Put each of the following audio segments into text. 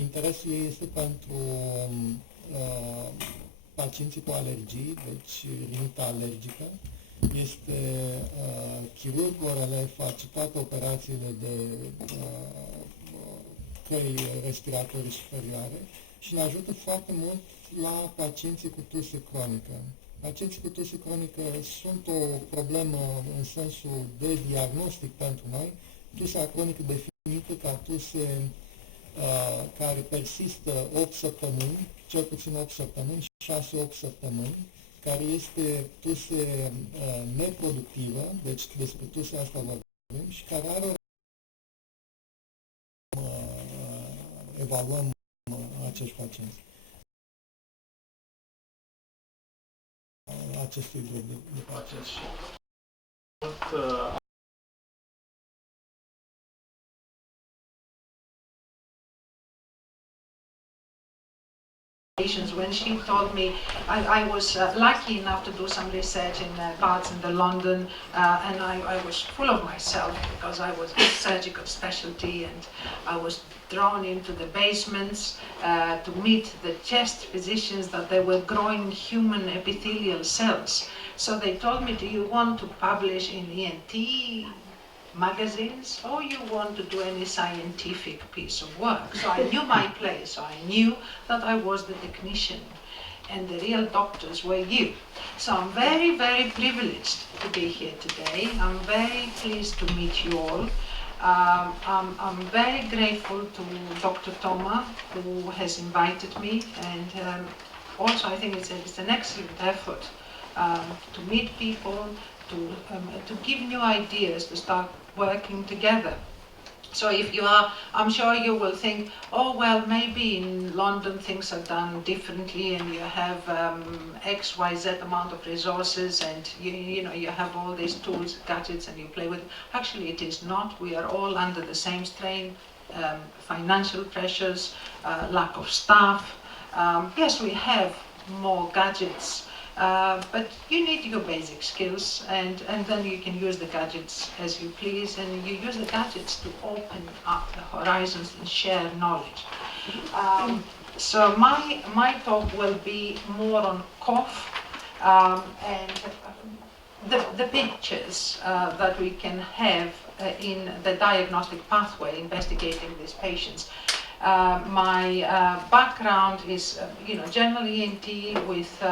interesul ei este pentru pacienții cu alergii, deci rinită alergică. Este chirurg, le face toate operațiile de căi respiratorii superioare și ne ajută foarte mult la pacienții cu tuse cronică. Pacienții cu tuse cronică sunt o problemă în sensul de diagnostic pentru noi. Tusea cronică definită ca tuse care persistă 8 săptămâni, cel puțin 8 săptămâni, 6-8 săptămâni, care este tuse neproductivă, deci despre tusea asta vorbim, și care are evaluăm acești pacienți. Acestui grup de pacienți. When she told me, I was lucky enough to do some research in parts in London, and I was full of myself because I was a surgical specialty, and I was drawn into the basements to meet the chest physicians that they were growing human epithelial cells. So they told me, do you want to publish in ENT magazines, or you want to do any scientific piece of work? So I knew my place, so I knew that I was the technician and the real doctors were you. So I'm very, very privileged to be here today. I'm very pleased to meet you all. I'm very grateful to Dr. Toma, who has invited me, and also I think it's an excellent effort to meet people, to give new ideas, to start working together. So if you are, I'm sure you will think, oh well, maybe in London things are done differently and you have X, Y, Z amount of resources and you know, you have all these tools, gadgets, and you play with. Actually it is not. We are all under the same strain, financial pressures, lack of staff. Yes, we have more gadgets, but you need your basic skills, and then you can use the gadgets as you please, and you use the gadgets to open up the horizons and share knowledge. So my talk will be more on cough and the pictures that we can have in the diagnostic pathway investigating these patients. My background is, generally ENT with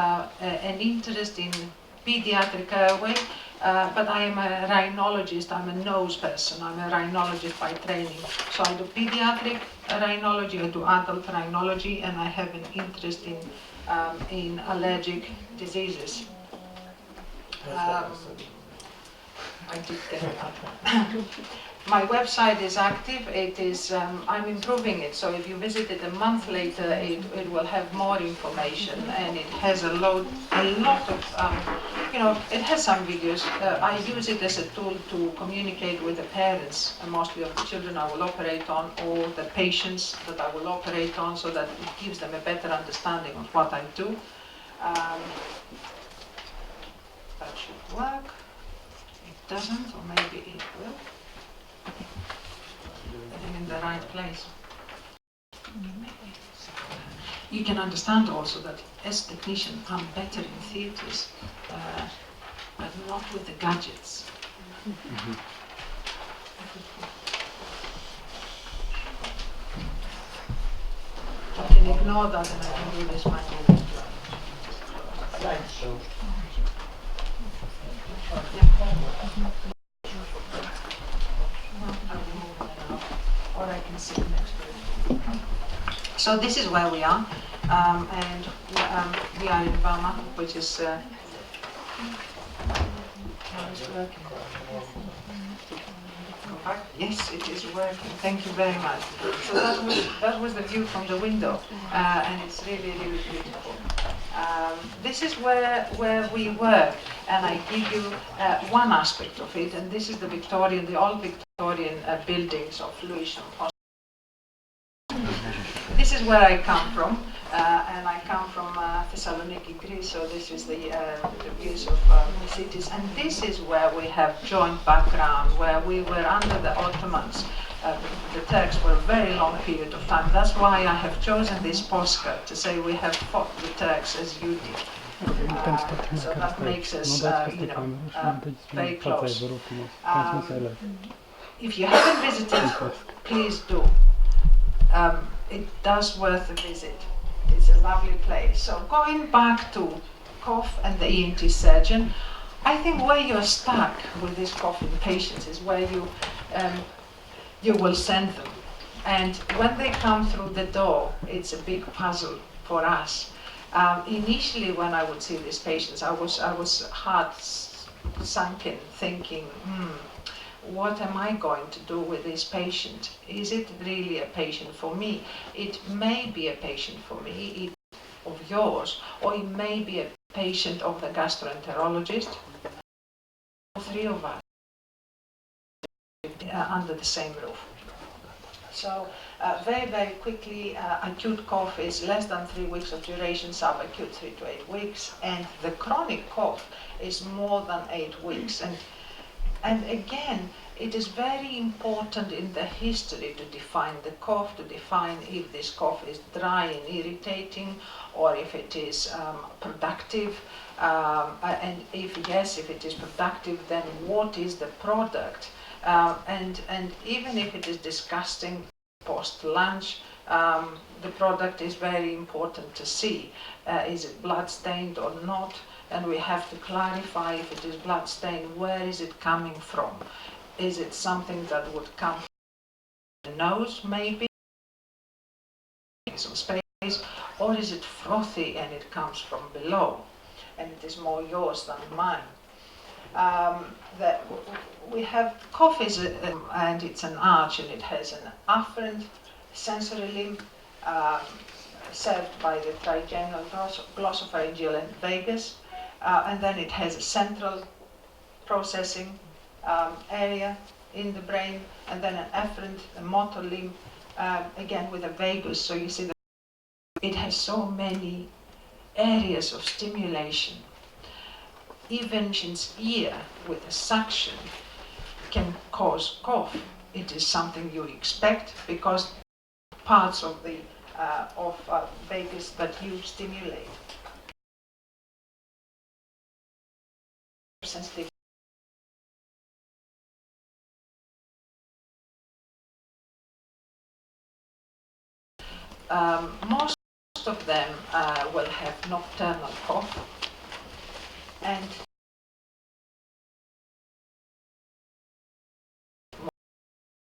an interest in pediatric airway, but I am a rhinologist. I'm a nose person. I'm a rhinologist by training. So I do pediatric rhinology, I do adult rhinology, and I have an interest in allergic diseases. I did get that. My website is active. It is. I'm improving it. So if you visit it a month later, it will have more information, and it has a lot of. It has some videos. I use it as a tool to communicate with the parents, mostly of the children I will operate on, or the patients that I will operate on, so that it gives them a better understanding of what I do. That should work. It doesn't, or maybe it will. I'm in the right place. You can understand also that as technician I'm better in theatres, but not with the gadgets. I can ignore that and I can do this manually. Slideshow. Or I can sit next to it. So this is where we are, and we are in Vama, which is how is it working? Go back? Yes, it is working. Thank you very much. So that was the view from the window, and it's really, really beautiful. This is where we work, and I give you one aspect of it, and this is the old Victorian buildings of Lewisham Hospital. This is where I come from, and I come from Thessaloniki, Greece, so this is the views of the cities, and this is where we have joint background, where we were under the Ottomans. uh, the Turks for a very long period of time. That's why I have chosen this postcard to say we have fought the Turks as you did. So that makes us, very close. If you haven't visited, please do. It does worth a visit. It's a lovely place. So going back to cough and the ENT surgeon, I think where you're stuck with these coughing patients is where you will send them. And when they come through the door, it's a big puzzle for us. Initially, when I would see these patients, I was hard sunken, thinking, what am I going to do with this patient? Is it really a patient for me? It may be a patient for me, of yours, or it may be a patient of the gastroenterologist. All three of us under the same roof. So very, very quickly, acute cough is less than 3 weeks of duration, subacute 3 to 8 weeks, and the chronic cough is more than 8 weeks. And again, it is very important in the history to define the cough, to define if this cough is dry and irritating, or if it is productive. And if yes, if it is productive, then what is the product? And even if it is disgusting post-lunch, the product is very important to see. Is it blood-stained or not? And we have to clarify if it is blood-stained, where is it coming from? Is it something that would come from the nose, maybe, some space, or is it frothy and it comes from below, and it is more yours than mine? We have cough and it's an arch, and it has an afferent sensory limb served by the trigeminal, glossopharyngeal, and vagus, and then it has a central processing area in the brain, and then an efferent, a motor limb, again with a vagus. So you see that it has so many areas of stimulation. Even patient's ear with a suction can cause cough. It is something you expect because parts of the vagus that you stimulate. Sensitive. Most of them will have nocturnal cough, and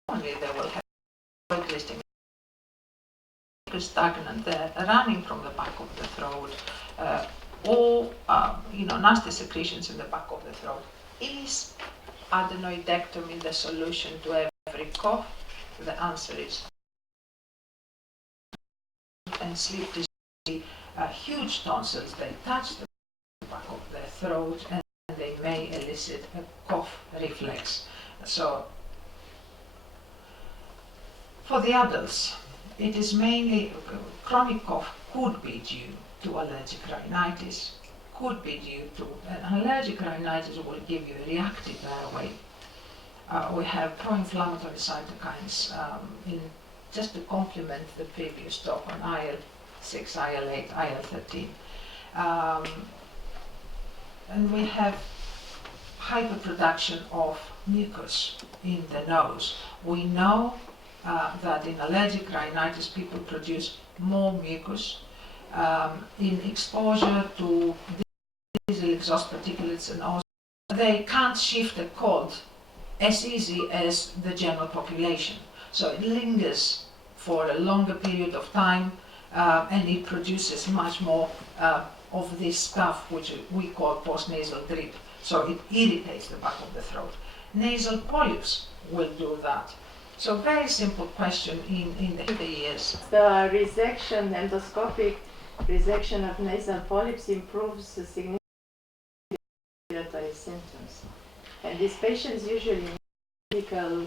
only they will have coexisting stagnant, running from the back of the throat, or nasty secretions in the back of the throat. Is adenoidectomy the solution to every cough? The answer is and sleep disease, huge tonsils, they touch the back of the throat and they may elicit a cough reflex. So for the adults, it is mainly chronic cough could be due to allergic rhinitis, could be due to an allergic rhinitis will give you a reactive airway. We have pro-inflammatory cytokines just to complement the previous talk on IL-6, IL-8, IL-13. And we have hyperproduction of mucus in the nose. We know that in allergic rhinitis people produce more mucus. In exposure to diesel exhaust particulates and also they can't shift a cold as easy as the general population. So it lingers for a longer period of time and it produces much more of this stuff which we call postnasal drip. So it irritates the back of the throat. Nasal polyps will do that. So very simple question in the years. The resection, endoscopic resection of nasal polyps improves the significant respiratory symptoms. And these patients usually medical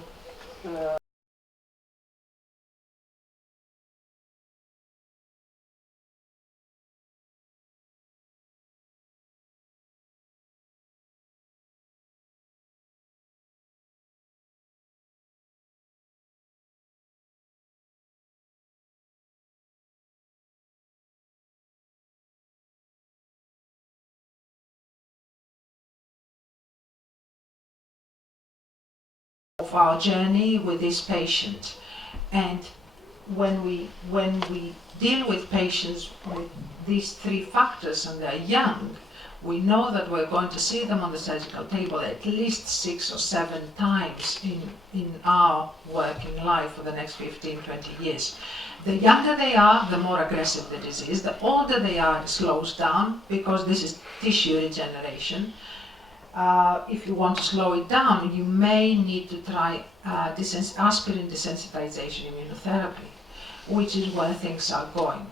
of our journey with this patient. And when we deal with patients with these three factors and they're young, we know that we're going to see them on the surgical table at least 6 or 7 times in our working life for the next 15, 20 years. The younger they are, the more aggressive the disease. The older they are, it slows down because this is tissue regeneration. If you want to slow it down, you may need to try aspirin desensitization immunotherapy, which is where things are going.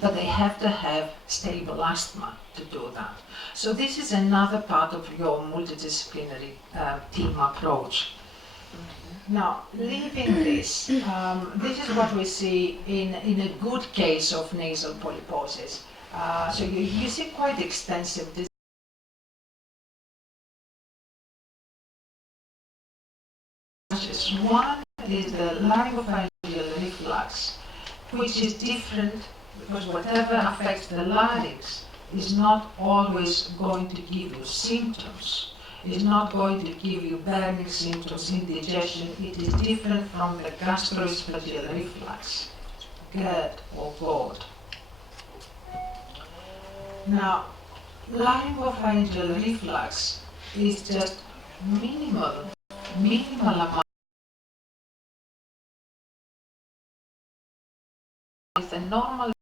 But they have to have stable asthma to do that. So this is another part of your multidisciplinary team approach. Now, leaving this, this is what we see in a good case of nasal polyposis. So you see quite extensive diseases. One is the laryngopharyngeal reflux, which is different because whatever affects the larynx is not always going to give you symptoms. It's not going to give you burning symptoms, indigestion. It is different from the gastroesophageal reflux, GERD or GORD. Now, laryngopharyngeal reflux is just minimal amount. It's a normal.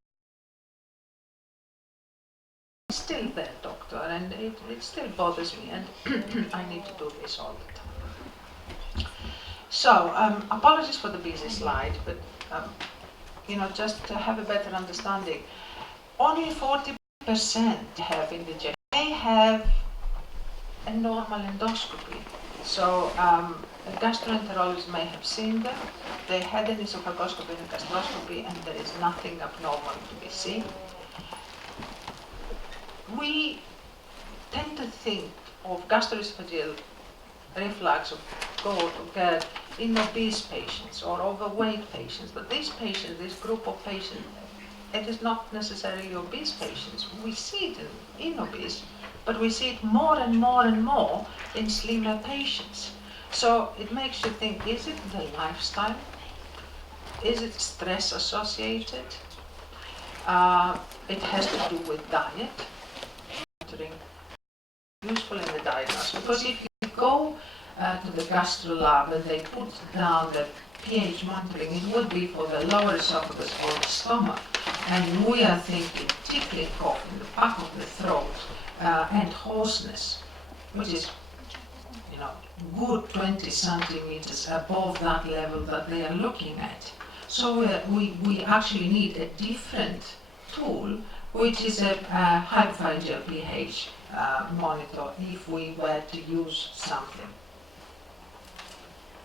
Still there, doctor, and it still bothers me, and I need to do this all the time. So, apologies for the busy slide, but just to have a better understanding, only 40% have indigestion. They have a normal endoscopy. So, a gastroenterologist may have seen them. They had an esophagoscopy and a gastroscopy, and there is nothing abnormal to be seen. We tend to think of gastroesophageal reflux of GORD or GERD in obese patients or overweight patients, but these patients, this group of patients, it is not necessarily obese patients. We see it in obese, but we see it more and more and more in slimmer patients. So it makes you think, is it the lifestyle? Is it stress associated? It has to do with diet. Useful in the diagnosis, because if you go to the gastro lab and they put down the pH monitoring, it would be for the lower esophagus or the stomach, and we are thinking tickling cough in the back of the throat and hoarseness, which is good 20 centimeters above that level that they are looking at. So we actually need a different tool, which is a hypopharyngeal pH monitor if we were to use something.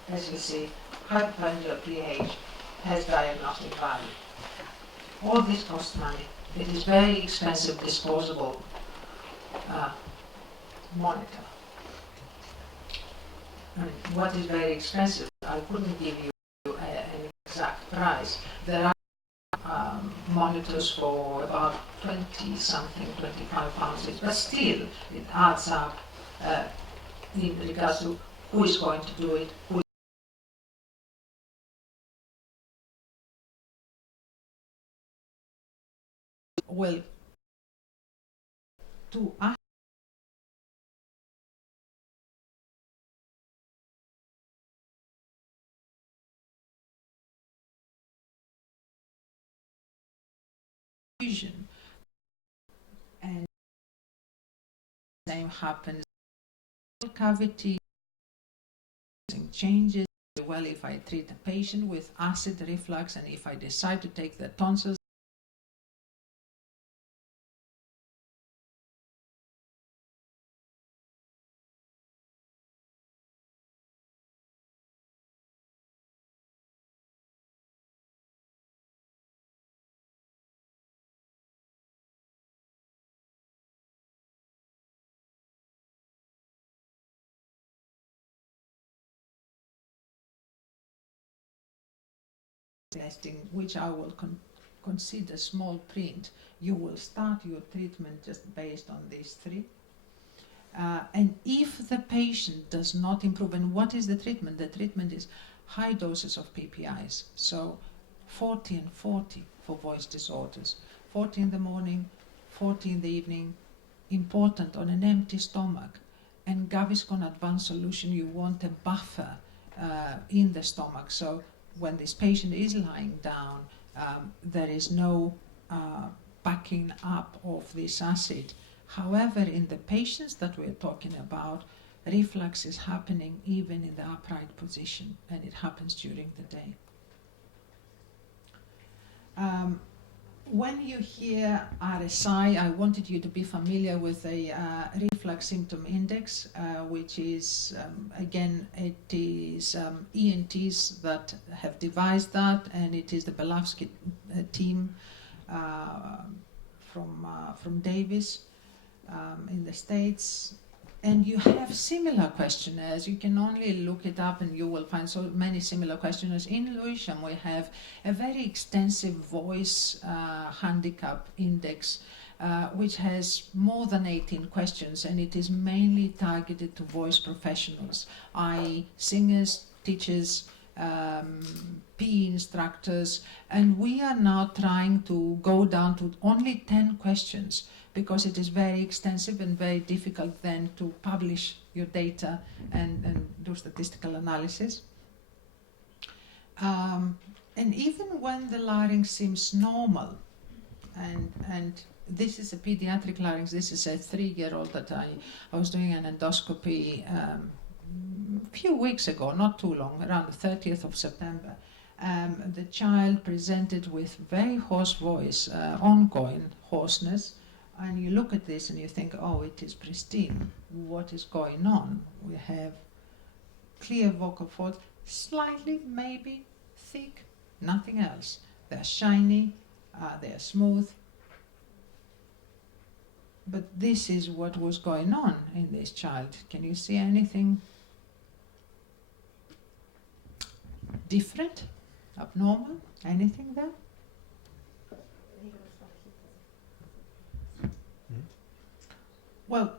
As you see, hypopharyngeal pH has diagnostic value. All this costs money. It is very expensive disposable monitor. I mean, what is very expensive? I couldn't give you an exact price. There are monitors for about 20 something, 25 pounds each, but still it adds up in regards to who is going to do it, well, to us. Vision, and the same happens. Cavity changes well if I treat a patient with acid reflux, and if I decide to take the tonsils. Testing, which I will consider small print. You will start your treatment just based on these three. And if the patient does not improve, and what is the treatment? The treatment is high doses of PPIs. So 40 and 40 for voice disorders. 40 in the morning, 40 in the evening. Important on an empty stomach. And Gaviscon Advanced Solution, you want a buffer in the stomach. So when this patient is lying down, there is no backing up of this acid. However, in the patients that we're talking about, reflux is happening even in the upright position, and it happens during the day. When you hear RSI, I wanted you to be familiar with a reflux symptom index, which is, again, it is ENTs that have devised that, and it is the Belavsky team from Davis in the States. And you have similar questionnaires. You can only look it up and you will find so many similar questionnaires. In Lewisham, we have a very extensive voice handicap index, which has more than 18 questions, and it is mainly targeted to voice professionals, i.e. singers, teachers, PE instructors, and we are now trying to go down to only 10 questions, because it is very extensive and very difficult then to publish your data and do statistical analysis. And even when the larynx seems normal, and this is a pediatric larynx, this is a 3-year-old that I was doing an endoscopy a few weeks ago, not too long, around the 30th of September. The child presented with very hoarse voice, ongoing hoarseness, and you look at this and you think, oh, it is pristine. What is going on? We have clear vocal folds, slightly, maybe, thick, nothing else. They're shiny, they're smooth. But this is what was going on in this child. Can you see anything different, abnormal, anything there? Well,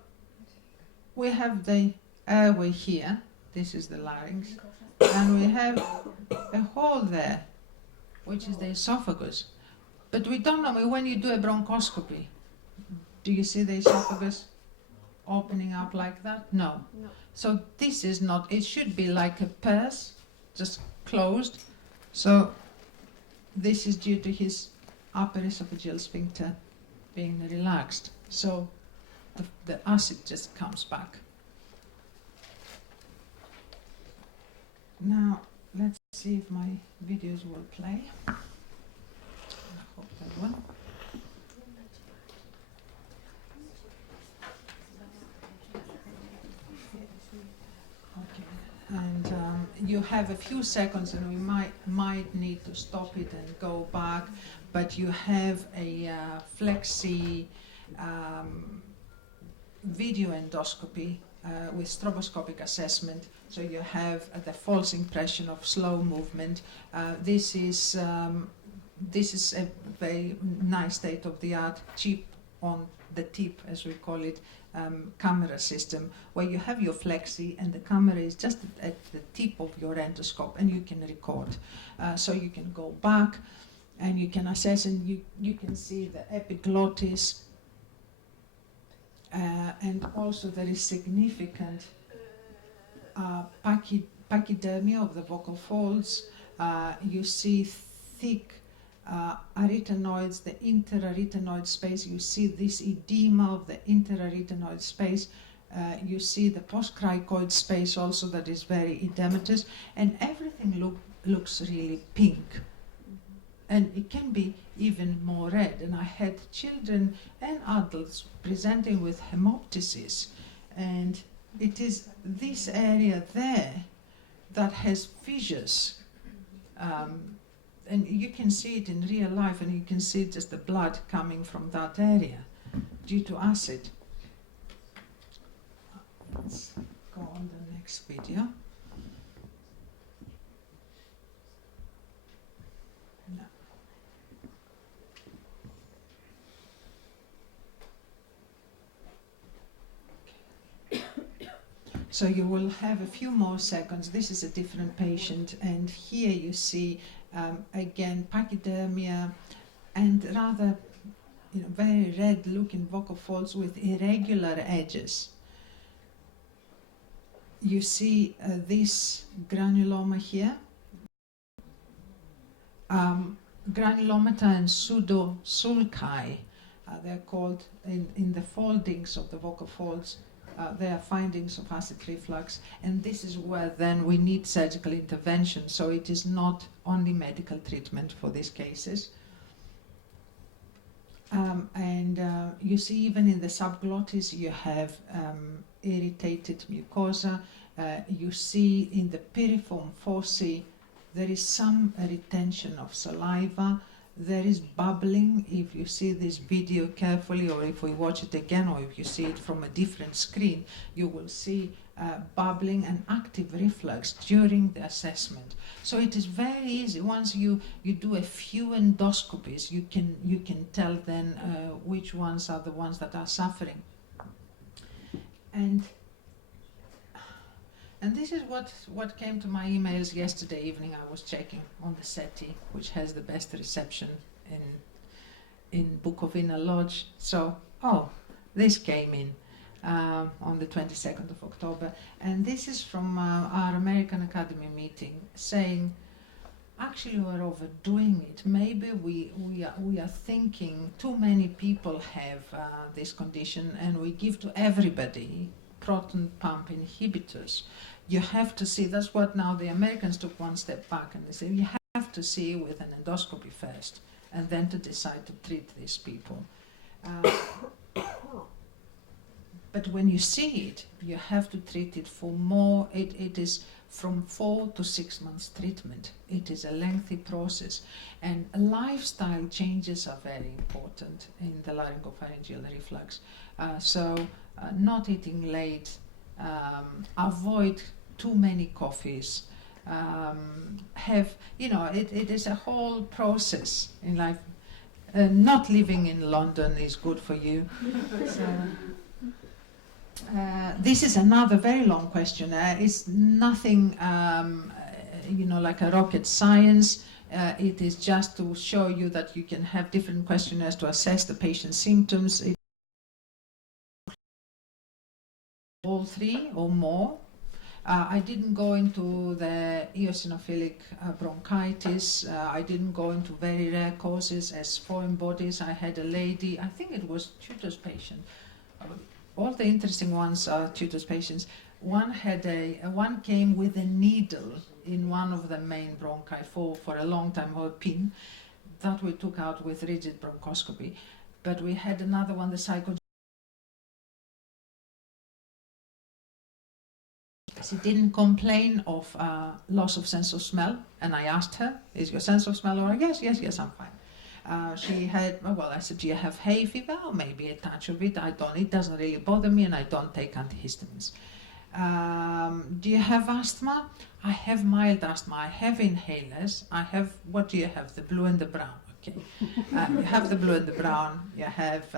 we have the airway here, this is the larynx, and we have a hole there, which is the esophagus. But we don't know, when you do a bronchoscopy, do you see the esophagus opening up like that? No. So this is not, it should be like a purse, just closed. So this is due to his upper esophageal sphincter being relaxed. So the acid just comes back. Now, let's see if my videos will play. I hope they will. Okay, and you have a few seconds, and we might need to stop it and go back, but you have a flexi video endoscopy with stroboscopic assessment, so you have the false impression of slow movement. This is a very nice state-of-the-art, cheap on the tip, as we call it, camera system, where you have your flexi and the camera is just at the tip of your endoscope, and you can record. So you can go back and you can assess, and you can see the epiglottis. And also there is significant pachydermia of the vocal folds. You see thick arytenoids, the interarytenoid space. You see this edema of the interarytenoid space. You see the postcricoid space also that is very edematous. And everything looks really pink. And it can be even more red. And I had children and adults presenting with hemoptysis. And it is this area there that has fissures. And you can see it in real life, and you can see just the blood coming from that area due to acid. Let's go on the next video. No. So you will have a few more seconds. This is a different patient, and here you see again pachydermia and rather very red looking vocal folds with irregular edges. You see this granuloma here, granulomata and pseudosulci, they're called in the foldings of the vocal folds. They are findings of acid reflux, and this is where then we need surgical intervention. So it is not only medical treatment for these cases. You see even in the subglottis you have irritated mucosa. You see in the piriform fossae there is some retention of saliva. There is bubbling. If you see this video carefully, or if we watch it again, or if you see it from a different screen, you will see bubbling and active reflux during the assessment. So it is very easy. Once you do a few endoscopies, you can tell then which ones are the ones that are suffering. And this is what came to my emails yesterday evening. I was checking on the SETI, which has the best reception in Bukovina Lodge. So, this came in on the 22nd of October. And this is from our American Academy meeting saying, actually we're overdoing it. Maybe we are thinking too many people have this condition, and we give to everybody proton pump inhibitors. You have to see, that's what now the Americans took one step back, and they said you have to see with an endoscopy first and then to decide to treat these people. But when you see it, you have to treat it for more. It is from 4 to 6 months treatment. It is a lengthy process, and lifestyle changes are very important in the laryngopharyngeal reflux. Not eating late, avoid too many coffees, it is a whole process in life. Not living in London is good for you. This is another very long question. It's nothing, like a rocket science. It is just to show you that you can have different questionnaires to assess the patient's symptoms. All three or more. I didn't go into the eosinophilic bronchitis. I didn't go into very rare causes as foreign bodies. I had a lady, I think it was tutor's patient. All the interesting ones are tutor's patients. One came with a needle in one of the main bronchi for a long time, or a pin, that we took out with rigid bronchoscopy. But we had another one, the psycho. She didn't complain of loss of sense of smell, and I asked her, is your sense of smell all right? Yes, I'm fine. She had, I said, do you have hay fever? Oh, maybe a touch of it. It doesn't really bother me, and I don't take antihistamines. Do you have asthma? I have mild asthma. I have inhalers. What do you have? The blue and the brown. Okay. You have the blue and the brown. You have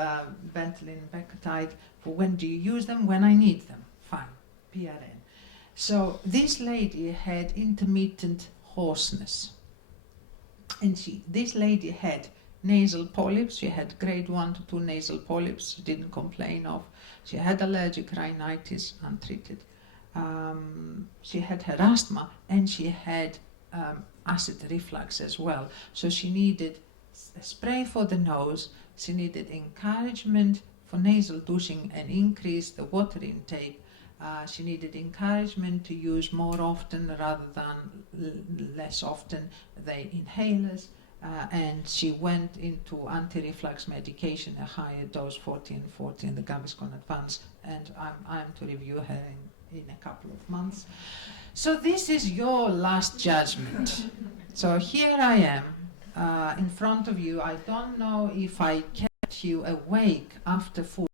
Ventolin, Becotide. For when do you use them? When I need them. Fine. PRN. So this lady had intermittent hoarseness, and this lady had nasal polyps. She had grade 1 to 2 nasal polyps. She didn't complain of. She had allergic rhinitis, untreated. She had her asthma, and she had acid reflux as well. So she needed a spray for the nose. She needed encouragement for nasal douching and increase the water intake. She needed encouragement to use more often rather than less often the inhalers, and she went into anti-reflux medication, a higher dose, 40 and 40, and the Gaviscon Advance, and I'm to review her in a couple of months. So this is your last judgment. So here I am in front of you. I don't know if I kept you awake after food.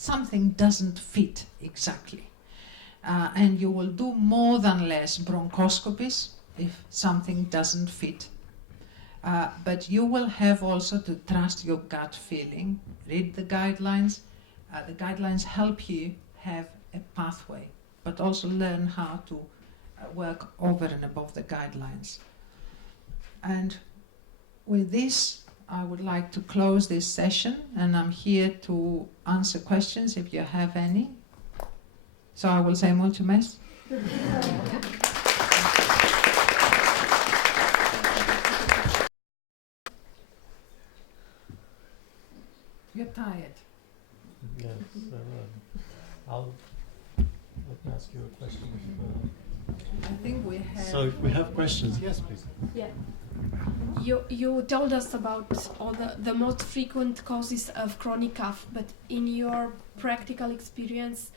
something doesn't fit exactly. And you will do more than less bronchoscopies if something doesn't fit. But you will have also to trust your gut feeling, read the guidelines. The guidelines help you have a pathway, but also learn how to work over and above the guidelines. And with this, I would like to close this session, and I'm here to answer questions if you have any. So I will say mulțumesc. You're tired. Yes. Let me ask you a question. I think we have... So if we have questions, yes, please. Yeah. You told us about all the most frequent causes of chronic cough, but in your practical experience,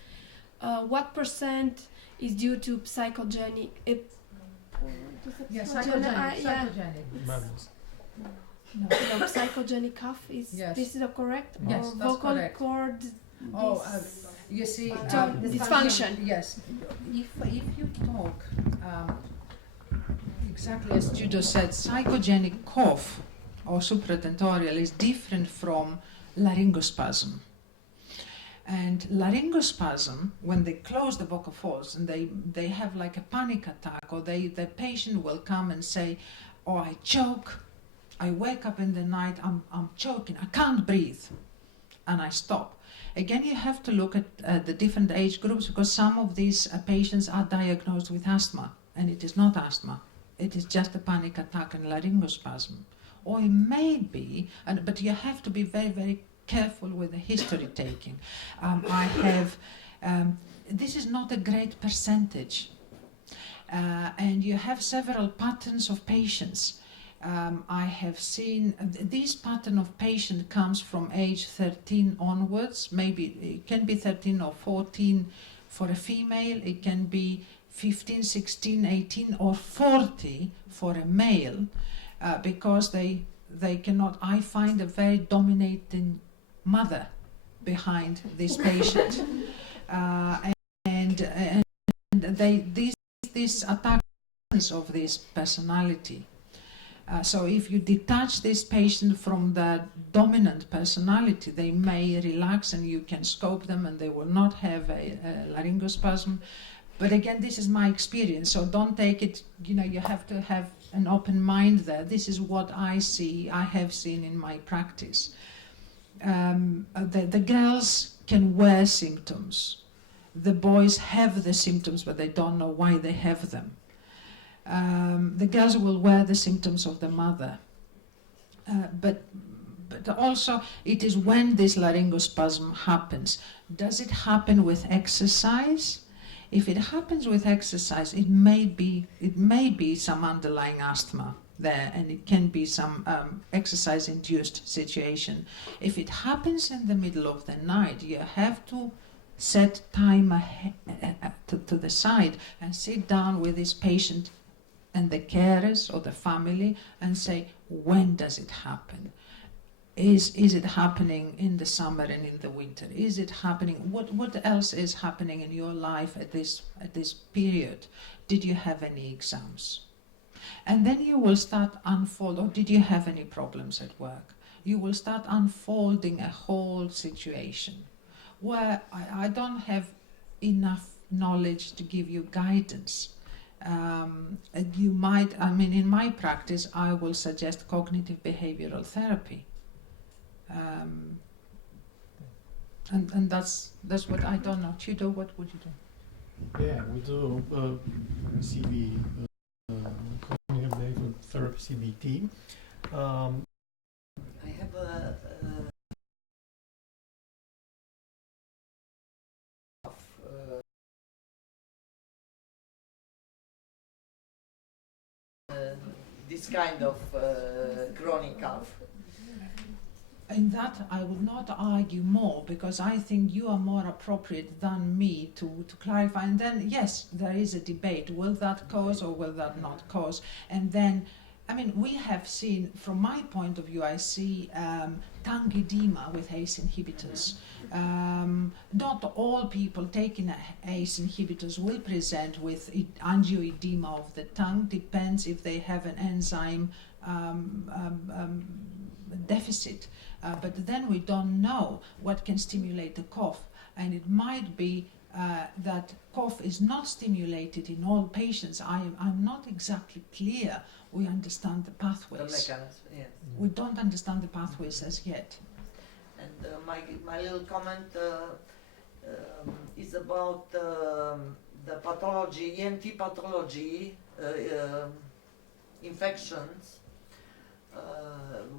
what % is due to psychogenic? Psychogenic. Madness. No. No, psychogenic cough is Yes. this is correct? Yes, or that's vocal correct. cord You see, dysfunction. Yes, if you talk exactly as Judo said, psychogenic cough or supratentorial is different from laryngospasm. And laryngospasm, when they close the vocal folds and they have like a panic attack, or the patient will come and say, "Oh, I choke. I wake up in the night. I'm choking. I can't breathe," and I stop. Again, you have to look at the different age groups, because some of these patients are diagnosed with asthma, and it is not asthma. It is just a panic attack and laryngospasm. Or it may be, but you have to be very, very careful with the history taking. This is not a great percentage. And you have several patterns of patients. I have seen this pattern of patient comes from age 13 onwards. Maybe it can be 13 or 14 for a female. It can be 15, 16, 18 or 40 for a male, because they cannot. I find a very dominating mother behind this patient, and these attacks of this personality. So if you detach this patient from the dominant personality, they may relax and you can scope them and they will not have a laryngospasm. But again, this is my experience, so don't take it, you have to have an open mind there. This is what I see, I have seen in my practice. The girls can wear symptoms. The boys have the symptoms, but they don't know why they have them. The girls will wear the symptoms of the mother. But also, it is when this laryngospasm happens. Does it happen with exercise? If it happens with exercise, it may be some underlying asthma there, and it can be some exercise-induced situation. If it happens in the middle of the night, you have to set time to the side and sit down with this patient and the carers or the family and say, when does it happen? Is it happening in the summer and in the winter? Is it happening? What else is happening in your life at this period? Did you have any exams? And then you will start or did you have any problems at work? You will start unfolding a whole situation where I don't have enough knowledge to give you guidance. You might, in my practice, I will suggest cognitive behavioral therapy. And that's what I don't know. Chido, what would you do? Yeah, we do CB, cognitive behavioral therapy, CBT. I have a this kind of chronic cough. In that, I would not argue more, because I think you are more appropriate than me to clarify. And then, yes, there is a debate. Will that cause or will that not cause? And then I mean, we have seen, from my point of view, I see tongue edema with ACE inhibitors. Not all people taking ACE inhibitors will present with angioedema of the tongue. Depends if they have an enzyme deficit. But then we don't know what can stimulate the cough. And it might be that cough is not stimulated in all patients. I'm not exactly clear we understand the The pathways. mechanism, yes. We don't understand the pathways as yet. And my little comment is about the pathology, ENT pathology, infections.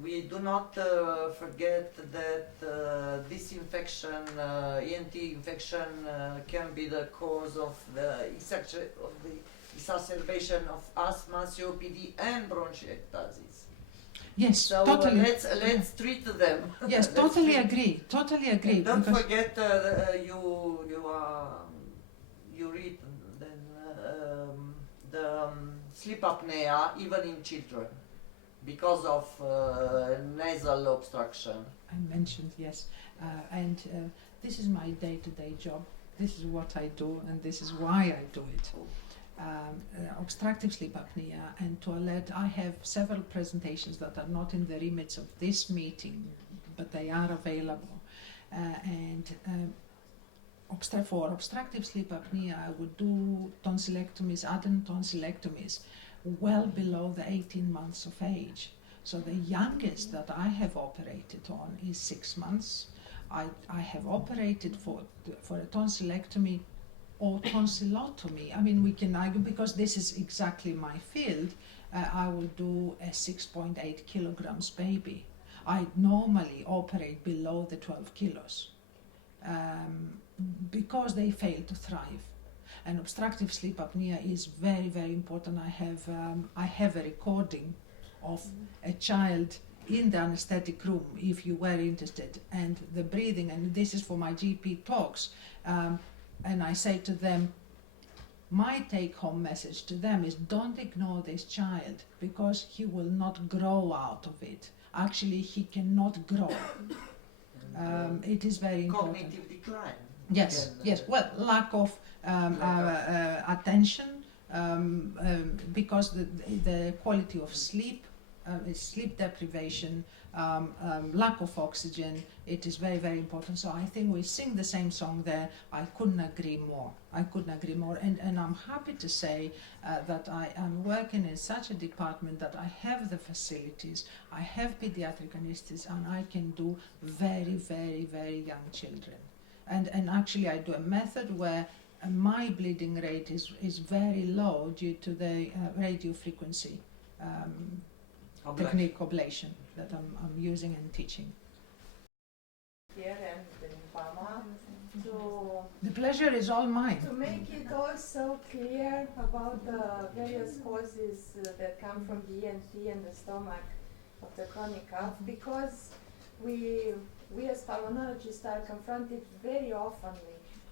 We do not forget that this infection, ENT infection, can be the cause of the exacerbation of asthma, COPD, and bronchiectasis. Yes, So totally. let's treat them. Yes, Let's totally treat- agree. Totally agree. And don't because- forget you read then the sleep apnea even in children because of nasal obstruction. I mentioned, yes. And this is my day-to-day job. This is what I do, and this is why I do it. Obstructive sleep apnea and toilet. I have several presentations that are not in the remits of this meeting, but they are available. For obstructive sleep apnea, I would do tonsillectomies, adenoid tonsillectomies, well below the 18 months of age. So the youngest that I have operated on is 6 months. I have operated for a tonsillectomy or tonsillotomy. I mean, we can argue because this is exactly my field. I will do a 6.8 kilograms baby. I normally operate below the 12 kilos because they fail to thrive. And obstructive sleep apnea is very, very important. I have a recording of a child in the anesthetic room, if you were interested, and the breathing, and this is for my GP talks. And I say to them, my take-home message to them is don't ignore this child because he will not grow out of it. Actually, he cannot grow. It is very important. Cognitive decline. Yes, Again, yes. Well, lack of attention because the quality of sleep, sleep deprivation, lack of oxygen, it is very, very important. So I think we sing the same song there. I couldn't agree more. I couldn't agree more. And I'm happy to say that I am working in such a department that I have the facilities, I have pediatric anesthetists, and I can do very, very, very young children. And actually I do a method where my bleeding rate is very low due to the radio frequency technique ablation that I'm using and teaching. Here and in Vama The pleasure is all mine. to make it also clear about the various causes that come from the ENT and the stomach of the chronic cough, because we as pulmonologists are confronted very often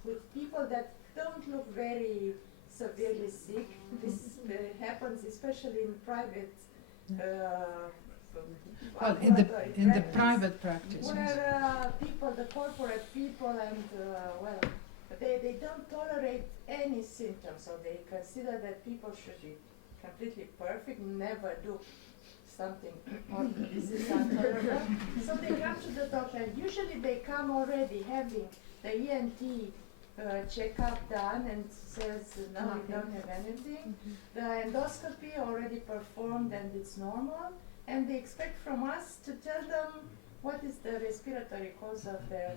with people that don't look very severely sick. This happens especially in private Well, in the private practice. where people, the corporate people, and they don't tolerate any symptoms, so they consider that people should be completely perfect, never do something or this is intolerable. So they come to the doctor. Usually they come already having the ENT checkup done and says no, we don't have anything. The endoscopy already performed and it's normal, and they expect from us to tell them what is the respiratory cause of their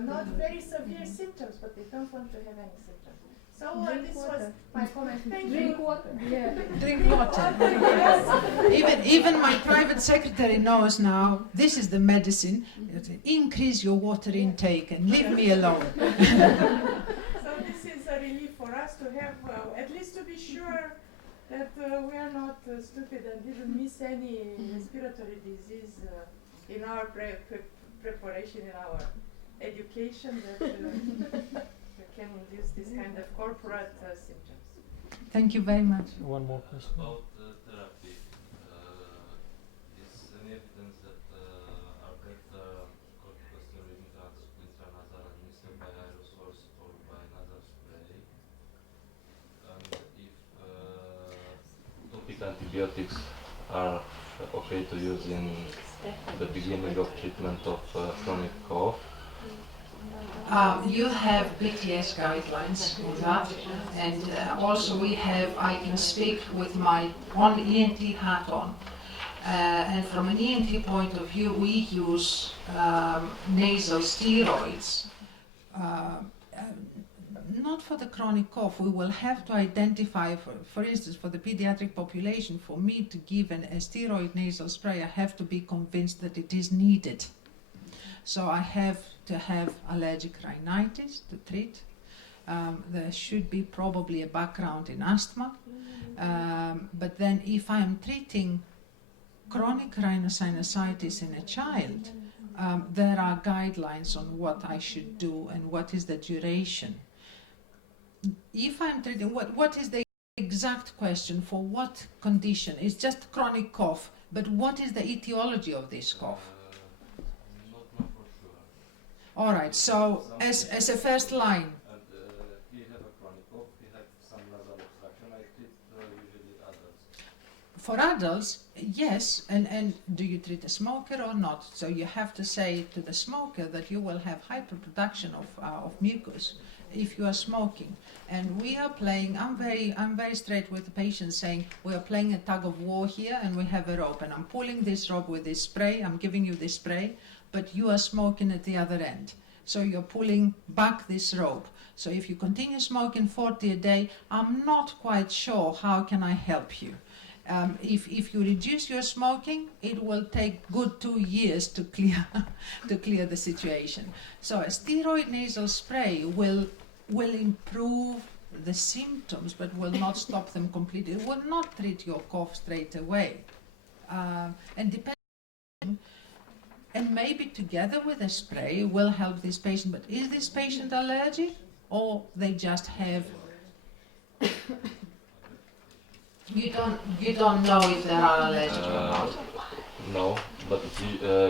not very severe symptoms, but they don't want to have any symptoms. So this was my comment. Thank you. Drink water. Yeah. Drink water. Even my private secretary knows now this is the medicine. Increase your water intake and leave me alone. So this is a relief for us to have, at least to be sure that we are not stupid and didn't miss any respiratory disease in our preparation, in our education, that we can induce this kind of corporate symptoms. Thank you very much. One more question. About therapy, evidence that are better corticosteroid intranasal administered by aerosols or by nasal spray? And if topical antibiotics are okay to use in the beginning of treatment of chronic cough? You have BTS guidelines on that, and also we have, I can speak with my one ENT hat on, and from an ENT point of view, we use nasal steroids. Not for the chronic cough. We will have to identify, for instance, for the pediatric population, for me to give a steroid nasal spray, I have to be convinced that it is needed. So I have to have allergic rhinitis to treat. There should be probably a background in asthma. But then if I'm treating chronic rhinosinusitis in a child, there are guidelines on what I should do and what is the duration. If I'm treating, what is the exact question for what condition? It's just chronic cough, but what is the etiology of this cough? Not for sure. All right, so as a first line. And he have a chronic cough, he have some nasal obstruction. I treat usually adults. For adults, yes, and do you treat a smoker or not? So you have to say to the smoker that you will have hyperproduction of mucus if you are smoking. And we are playing, I'm very straight with the patient saying, we are playing a tug of war here and we have a rope and I'm pulling this rope with this spray, I'm giving you this spray, but you are smoking at the other end. So you're pulling back this rope. So if you continue smoking 40 a day, I'm not quite sure how can I help you. If you reduce your smoking, it will take good 2 years to clear the situation. So a steroid nasal spray will improve the symptoms, but will not stop them completely. It will not treat your cough straight away. And depending, and maybe together with a spray will help this patient. But is this patient allergic, or they just have? You don't know if they are allergic or not. No, but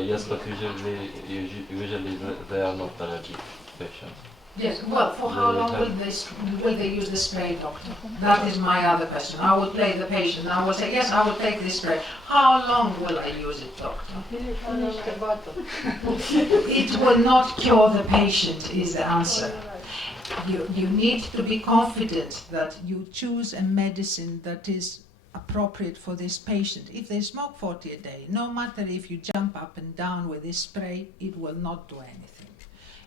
yes, but usually they are not allergic patients. Yes. Well, for how long will they use the spray, doctor? That is my other question. I will play the patient. I will say yes, I will take this spray. How long will I use it, doctor? Finish the bottle. It will not cure the patient, is the answer. You need to be confident that you choose a medicine that is appropriate for this patient. If they smoke 40 a day, no matter if you jump up and down with this spray, it will not do anything.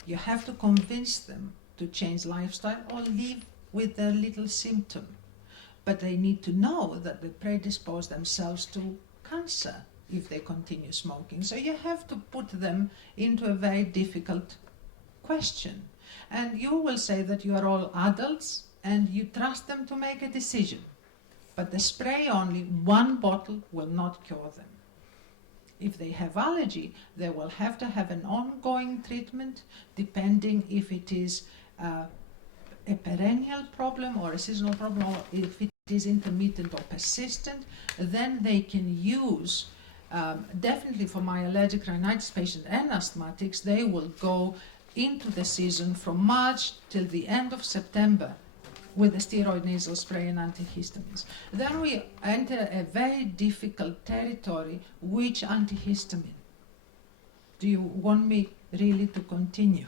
You have to convince them to change lifestyle or live with their little symptom. But they need to know that they predispose themselves to cancer if they continue smoking. So you have to put them into a very difficult question. And you will say that you are all adults and you trust them to make a decision. But the spray only, one bottle, will not cure them. If they have allergy, they will have to have an ongoing treatment, depending if it is a perennial problem or a seasonal problem, or if it is intermittent or persistent. Then they can use, definitely for my allergic rhinitis patients and asthmatics, they will go into the season from March till the end of September with a steroid nasal spray and antihistamines. Then we enter a very difficult territory, which antihistamine? Do you want me really to continue?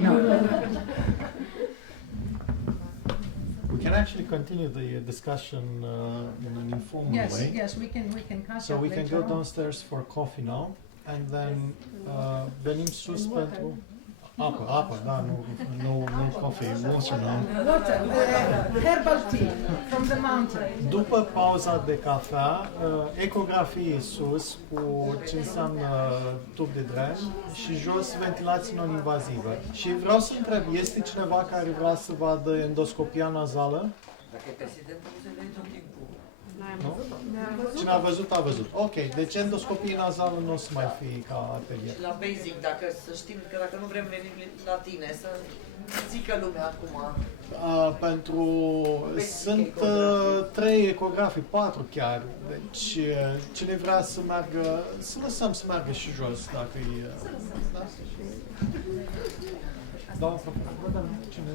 No. We can actually continue the discussion in an informal way. Yes, we can catch So up we can later go on. downstairs for coffee now, and then venim sus pentru apă, da, nu coffee, water now. Water, herbal tea from the mountain. După pauza de cafea, ecografie sus cu ce înseamnă tub de dren și jos ventilație non-invazivă. Și vreau să întreb, este cineva care vrea să vadă endoscopia nazală? Dacă e president, nu se vede tot timpul. Nu? Cine a văzut, a văzut. Ok, deci endoscopie nazală nu o să mai fie ca atelier. Și la basic, dacă să știm că dacă nu vrem venim la tine, să zică lumea acum. Pentru... Sunt 3 ecografii, 4 chiar. Deci cine vrea să meargă, să lăsăm să meargă și jos, dacă e... Da? Doamna profesor, cine...